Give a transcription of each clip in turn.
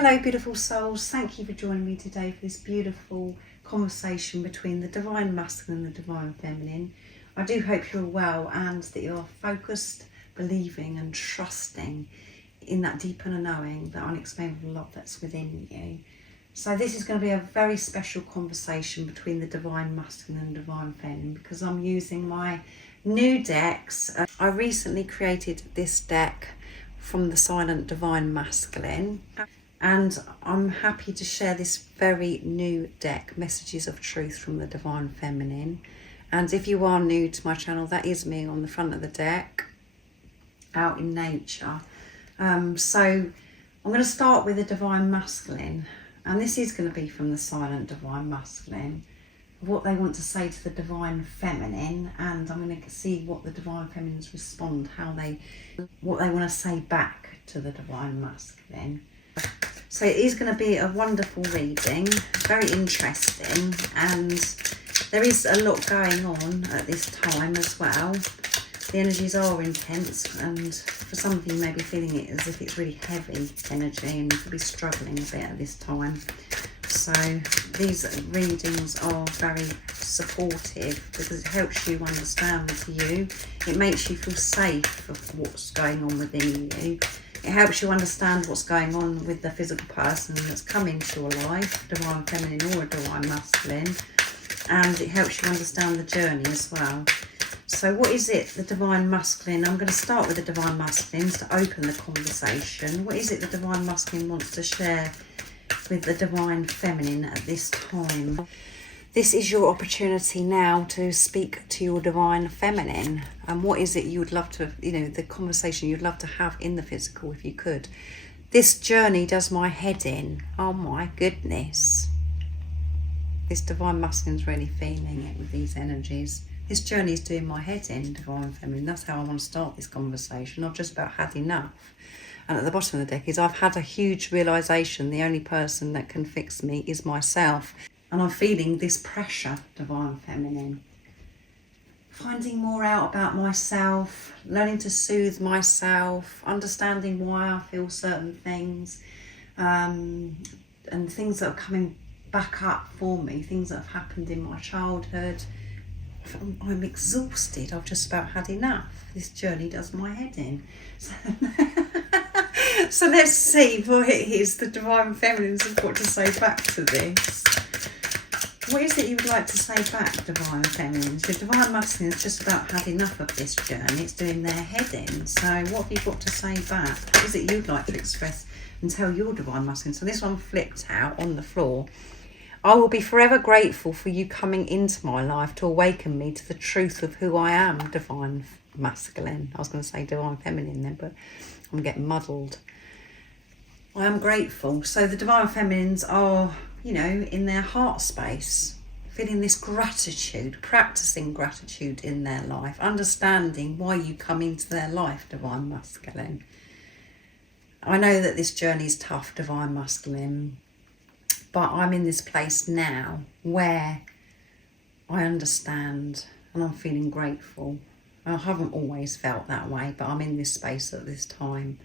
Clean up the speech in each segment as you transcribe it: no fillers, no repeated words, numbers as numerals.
Hello beautiful souls, thank you for joining me today for this beautiful conversation between the Divine Masculine and the Divine Feminine. I do hope you're well and that you're focused, believing and trusting in that deep inner knowing, that unexplainable love that's within you. So this is going to be a very special conversation between the Divine Masculine and Divine Feminine because I'm using my new decks. I recently created this deck from the Silent Divine Masculine. And I'm happy to share this very new deck, Messages of Truth from the Divine Feminine. And if you are new to my channel, that is me on the front of the deck, out in nature. So I'm going to start with the Divine Masculine. And this is going to be from the Silent Divine Masculine, what they want to say to the Divine Feminine. And I'm going to see what the Divine Feminines respond, what they want to say back to the Divine Masculine. So it is going to be a wonderful reading, very interesting, and there is a lot going on at this time as well. The energies are intense, and for some of you may be feeling it as if it's really heavy energy and you could be struggling a bit at this time. So these readings are very supportive because it helps you understand you. It makes you feel safe of what's going on within you. It helps you understand what's going on with the physical person that's come into your life, Divine Feminine or a Divine Masculine, and it helps you understand the journey as well. So what is it, the Divine Masculine? I'm going to start with the Divine Masculines to open the conversation. What is it the Divine Masculine wants to share with the Divine Feminine at this time? This is your opportunity now to speak to your Divine Feminine. And what is it you would love to, the conversation you'd love to have in the physical if you could. This journey does my head in. Oh my goodness. This Divine Masculine's really feeling it with these energies. This journey is doing my head in, Divine Feminine. That's how I want to start this conversation. I've just about had enough. And at the bottom of the deck is I've had a huge realisation. The only person that can fix me is myself. And I'm feeling this pressure, Divine Feminine. Finding more out about myself, learning to soothe myself, understanding why I feel certain things, and things that are coming back up for me, things that have happened in my childhood. I'm exhausted. I've just about had enough. This journey does my head in. So let's see what it is the Divine Feminines have got to say back to this. What is it you would like to say back, Divine Feminines? The Divine Masculine has just about had enough of this journey. It's doing their head in. So what have you got to say back? What is it you'd like to express and tell your Divine Masculine? So this one flipped out on the floor. I will be forever grateful for you coming into my life to awaken me to the truth of who I am, Divine Masculine. I was going to say Divine Feminine then, but I'm getting muddled. I am grateful. So the Divine Feminines are, in their heart space, feeling this gratitude, practicing gratitude in their life, understanding why you come into their life, Divine Masculine. I know that this journey is tough, Divine Masculine, but I'm in this place now where I understand and I'm feeling grateful. I haven't always felt that way, but I'm in this space at this time.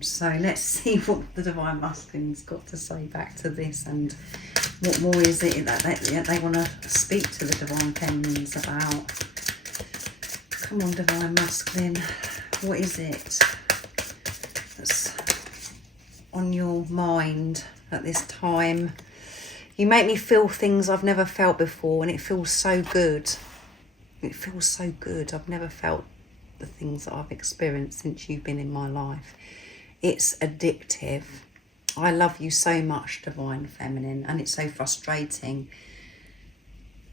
So let's see what the Divine Masculine's got to say back to this, and what more is it that they want to speak to the Divine Feminines about. Come on, Divine Masculine, what is it that's on your mind at this time? You make me feel things I've never felt before, and it feels so good. It feels so good. I've never felt the things that I've experienced since you've been in my life. It's addictive. I love you so much, Divine Feminine, and it's so frustrating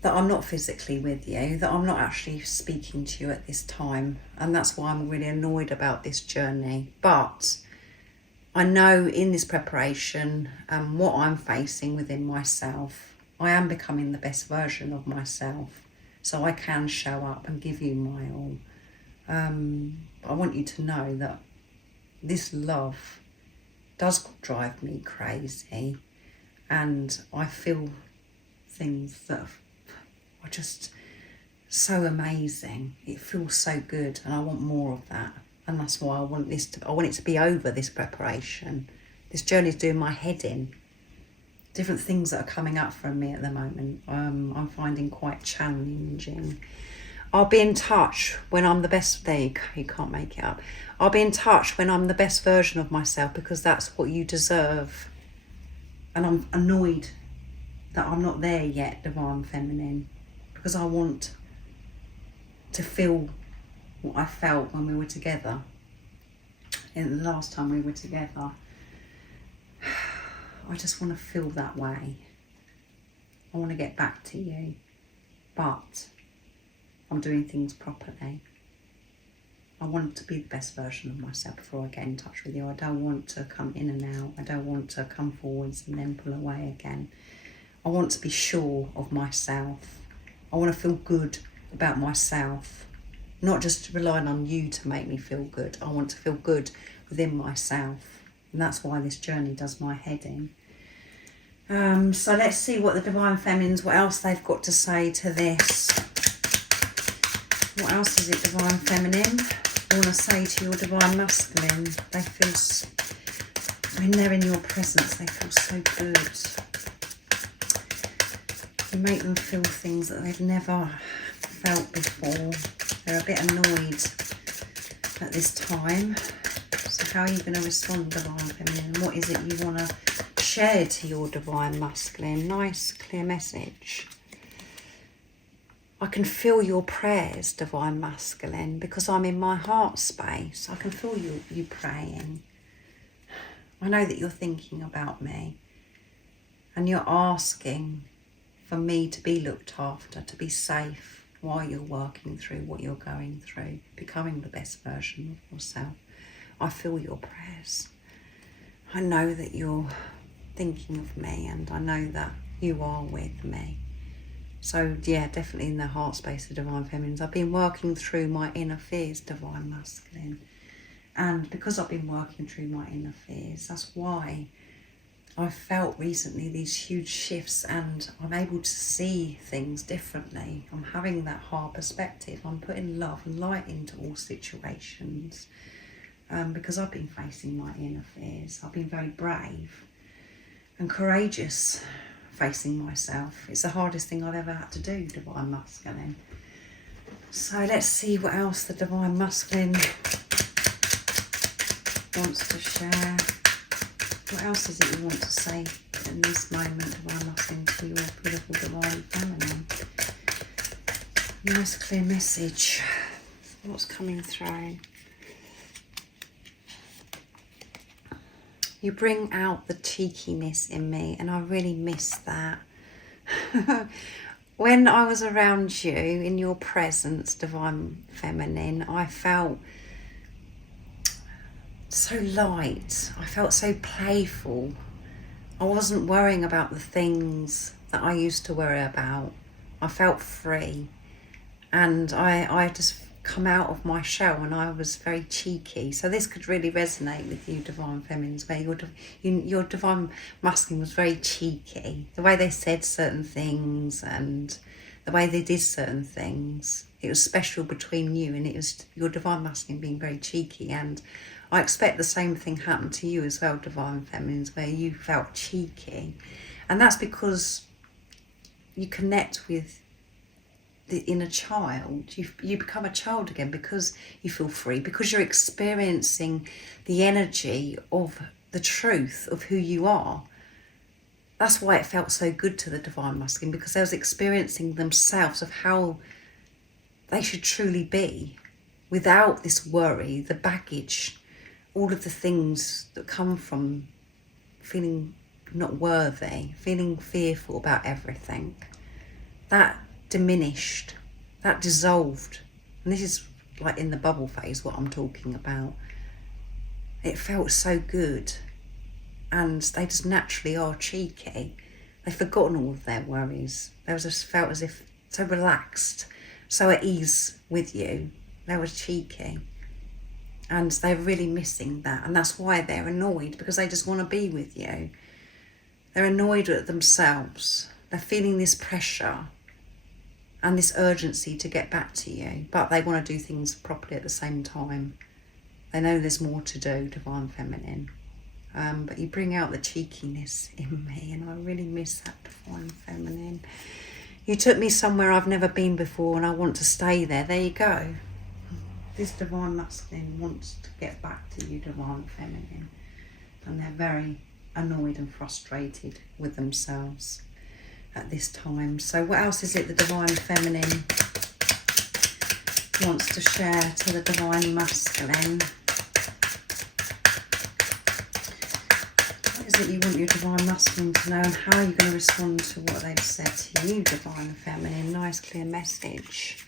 that I'm not physically with you, that I'm not actually speaking to you at this time, and that's why I'm really annoyed about this journey. But I know in this preparation, what I'm facing within myself, I am becoming the best version of myself, so I can show up and give you my all. I want you to know that this love does drive me crazy, and I feel things that are just so amazing. It feels so good, and I want more of that. And that's why I want it to be over, this preparation. This journey is doing my head in. Different things that are coming up from me at the moment, I'm finding quite challenging. I'll be in touch when I'm the best. There you go, you can't make it up. I'll be in touch when I'm the best version of myself, because that's what you deserve. And I'm annoyed that I'm not there yet, Divine Feminine, because I want to feel what I felt when we were together. And the last time we were together, I just want to feel that way. I want to get back to you, but I'm doing things properly. I want to be the best version of myself before I get in touch with you. I don't want to come in and out. I don't want to come forwards and then pull away again. I want to be sure of myself. I want to feel good about myself, not just relying on you to make me feel good. I want to feel good within myself, and that's why this journey does my head in. So let's see what the Divine Feminines, what else they've got to say to this. What else is it, Divine Feminine, I want to say to your Divine Masculine? They feel, when they're in your presence, they feel so good. You make them feel things that they've never felt before. They're a bit annoyed at this time. So how are you going to respond, Divine Feminine? What is it you want to share to your Divine Masculine? Nice, clear message. I can feel your prayers, Divine Masculine, because I'm in my heart space. I can feel you praying. I know that you're thinking about me, and you're asking for me to be looked after, to be safe while you're working through what you're going through, becoming the best version of yourself. I feel your prayers. I know that you're thinking of me, and I know that you are with me. So yeah, definitely in the heart space of Divine Feminines. I've been working through my inner fears, Divine Masculine. And because I've been working through my inner fears, that's why I've felt recently these huge shifts, and I'm able to see things differently. I'm having that heart perspective. I'm putting love and light into all situations. Because I've been facing my inner fears. I've been very brave and courageous facing myself. It's the hardest thing I've ever had to do, Divine Masculine. So let's see what else the Divine Masculine wants to share. What else is it you want to say in this moment, Divine Masculine, to your beautiful Divine Feminine? Nice clear message. What's coming through? You bring out the cheekiness in me, and I really miss that. When I was around you, in your presence, Divine Feminine, I felt so light. I felt so playful. I wasn't worrying about the things that I used to worry about. I felt free, and I just come out of my shell, and I was very cheeky. So this could really resonate with you, Divine Feminines, where your Divine Masculine was very cheeky. The way they said certain things and the way they did certain things, it was special between you, and it was your Divine Masculine being very cheeky. And I expect the same thing happened to you as well, Divine Feminines, where you felt cheeky. And that's because you connect with the inner child. You become a child again because you feel free, because you're experiencing the energy of the truth of who you are. That's why it felt so good to the Divine Masculine, because they was experiencing themselves of how they should truly be without this worry, the baggage, all of the things that come from feeling not worthy, feeling fearful about everything. That diminished, that dissolved. And this is like in the bubble phase, what I'm talking about. It felt so good, and they just naturally are cheeky. They've forgotten all of their worries. They just felt as if so relaxed, so at ease with you. They were cheeky, and they're really missing that, and that's why they're annoyed, because they just want to be with you. They're annoyed at themselves. They're feeling this pressure and this urgency to get back to you, but they want to do things properly at the same time. They know there's more to do, Divine Feminine. But you bring out the cheekiness in me, and I really miss that divine feminine. You took me somewhere I've never been before, and I want to stay there. There you go. This divine masculine wants to get back to you, divine feminine. And they're very annoyed and frustrated with themselves at this time. So what else is it the divine feminine wants to share to the divine masculine? What is it you want your divine masculine to know, and how are you going to respond to what they've said to you, divine feminine? Nice clear message.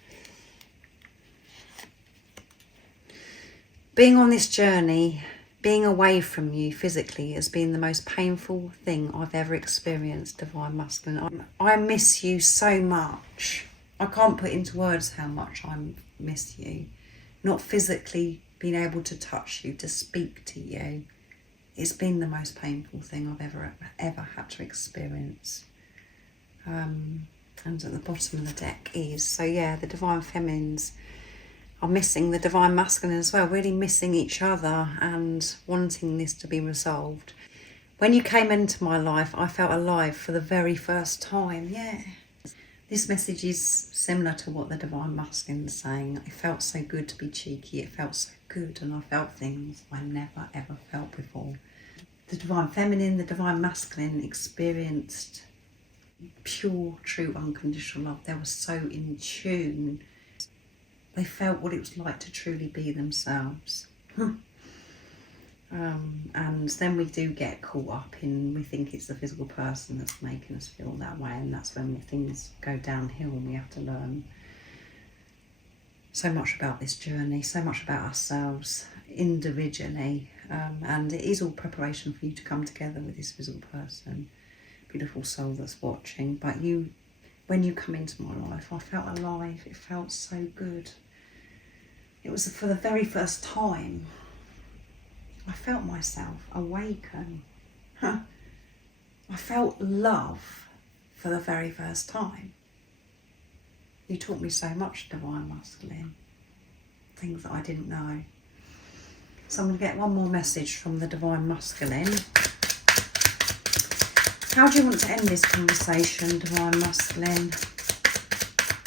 Being on this journey, being away from you physically, has been the most painful thing I've ever experienced, divine masculine. I miss you so much. I can't put into words how much I miss you. Not physically being able to touch you, to speak to you. It's been the most painful thing I've ever had to experience. And at the bottom of the deck is, so yeah, the divine feminines are missing the divine masculine as well, really missing each other and wanting this to be resolved. When you came into my life, I felt alive for the very first time. Yeah. This message is similar to what the divine masculine is saying. It felt so good to be cheeky. It felt so good, and I felt things I never ever felt before. The divine feminine, the divine masculine experienced pure, true, unconditional love. They were so in tune. They felt what it was like to truly be themselves. And then we do get caught up in, we think it's the physical person that's making us feel that way, and that's when things go downhill and we have to learn so much about this journey, so much about ourselves individually. And it is all preparation for you to come together with this physical person, beautiful soul that's watching. But when you come into my life, I felt alive. It felt so good. It was for the very first time I felt myself awaken. I felt love for the very first time. You taught me so much, divine masculine, things that I didn't know. So I'm going to get one more message from the divine masculine. How do you want to end this conversation, divine masculine?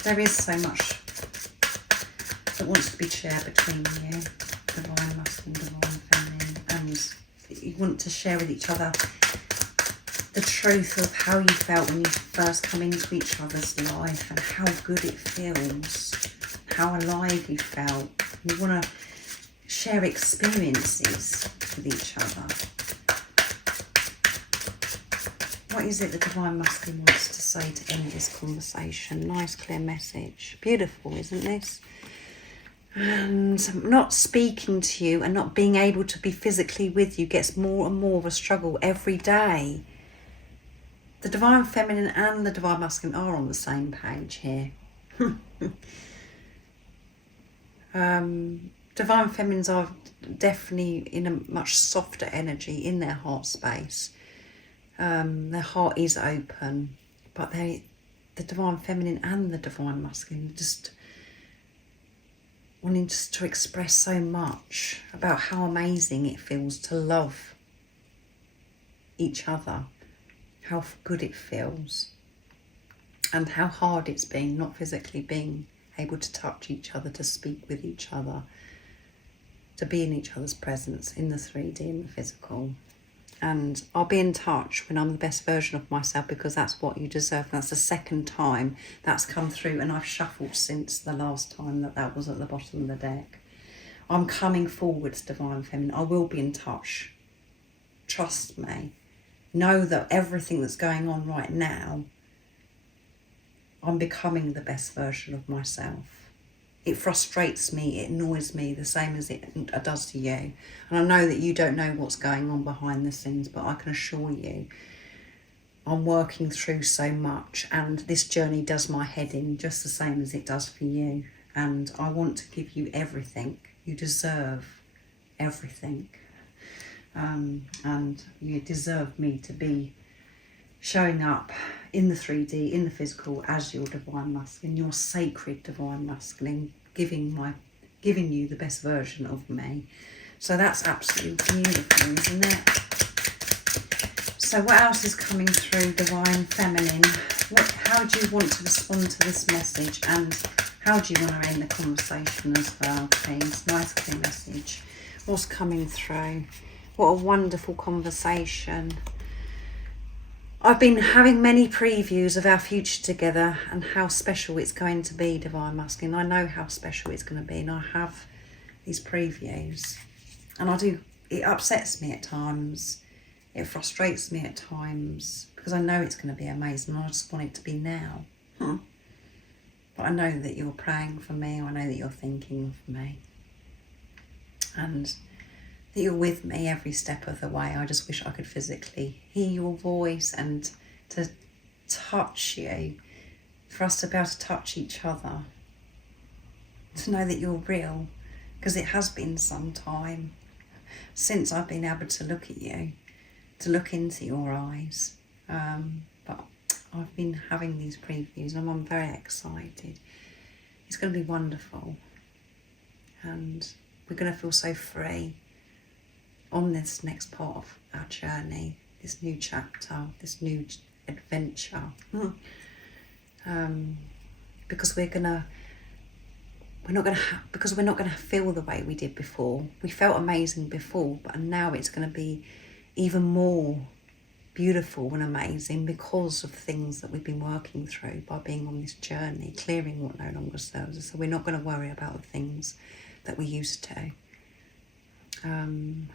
There is so much that wants to be shared between you, divine masculine, divine feminine, and you want to share with each other the truth of how you felt when you first come into each other's life, and how good it feels, how alive you felt. You want to share experiences with each other. What is it the divine masculine wants to say to end this conversation? Nice clear message. Beautiful, isn't this? And not speaking to you and not being able to be physically with you gets more and more of a struggle every day. The divine feminine and the divine masculine are on the same page here. Divine feminines are definitely in a much softer energy in their heart space. Their heart is open, but the divine feminine and the divine masculine just wanting to express so much about how amazing it feels to love each other, how good it feels, and how hard it's been not physically being able to touch each other, to speak with each other, to be in each other's presence in the 3D and the physical. And I'll be in touch when I'm the best version of myself, because that's what you deserve. That's the second time that's come through, and I've shuffled since the last time that was at the bottom of the deck. I'm coming forwards, divine feminine. I will be in touch. Trust me. Know that everything that's going on right now, I'm becoming the best version of myself. It frustrates me, it annoys me, the same as it does to you. And I know that you don't know what's going on behind the scenes, but I can assure you, I'm working through so much, and this journey does my head in just the same as it does for you. And I want to give you everything. You deserve everything. And you deserve me to be showing up in the 3D, in the physical, as your divine masculine, your sacred divine masculine, giving you the best version of me. So that's absolutely beautiful, isn't it? So what else is coming through, Divine Feminine? How do you want to respond to this message, and how do you want to end the conversation as well, please? Nice clear message. What's coming through? What a wonderful conversation. I've been having many previews of our future together and how special it's going to be, Divine Masculine. I know how special it's going to be, and I have these previews. And it upsets me at times. It frustrates me at times because I know it's going to be amazing. I just want it to be now. But I know that you're praying for me. I know that you're thinking of me. And that you're with me every step of the way. I just wish I could physically hear your voice and to touch you, for us to be able to touch each other, to know that you're real, because it has been some time since I've been able to look at you, to look into your eyes. But I've been having these previews and I'm very excited. It's going to be wonderful, and we're going to feel so free on this next part of our journey, this new chapter, this new adventure. Because we're not going to feel the way we did before. We felt amazing before, but now it's going to be even more beautiful and amazing because of things that we've been working through by being on this journey, clearing what no longer serves us. So we're not going to worry about the things that we used to. And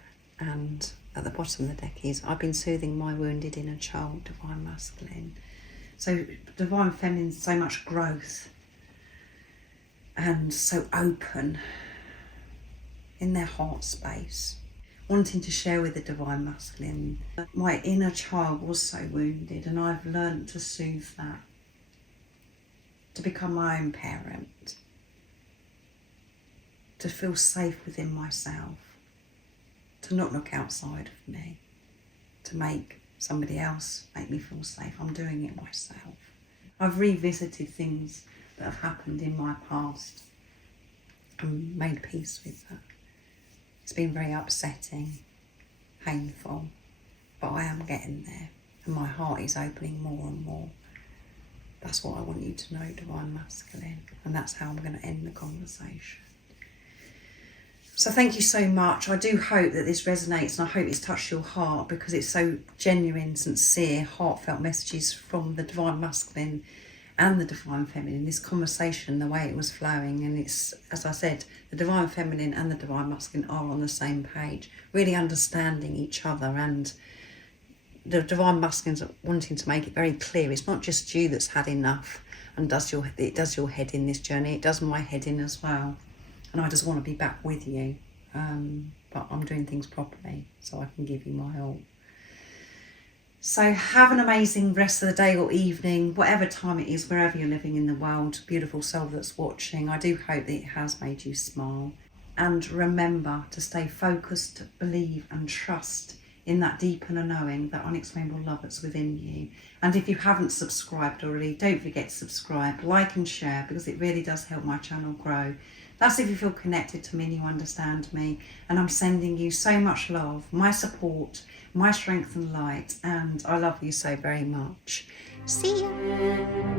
at the bottom of the deck is, I've been soothing my wounded inner child, Divine Masculine. So Divine Feminine, so much growth and so open in their heart space, wanting to share with the Divine Masculine. My inner child was so wounded, and I've learned to soothe that, to become my own parent, to feel safe within myself, to not look outside of me, to make somebody else make me feel safe. I'm doing it myself. I've revisited things that have happened in my past and made peace with that. It's been very upsetting, painful, but I am getting there, and my heart is opening more and more. That's what I want you to know, Divine Masculine, and that's how I'm going to end the conversation. So thank you so much. I do hope that this resonates, and I hope it's touched your heart, because it's so genuine, sincere, heartfelt messages from the Divine Masculine and the Divine Feminine. This conversation, the way it was flowing, and it's, as I said, the Divine Feminine and the Divine Masculine are on the same page, really understanding each other, and the Divine Masculine's wanting to make it very clear. It's not just you that's had enough and it does your head in this journey, it does my head in as well. And I just want to be back with you, but I'm doing things properly so I can give you my all. So have an amazing rest of the day or evening, whatever time it is, wherever you're living in the world. Beautiful soul that's watching, I do hope that it has made you smile. And remember to stay focused, believe and trust in that deep inner knowing, that unexplainable love that's within you. And if you haven't subscribed already, don't forget to subscribe, like and share, because it really does help my channel grow. That's if you feel connected to me and you understand me. And I'm sending you so much love, my support, my strength and light. And I love you so very much. See you.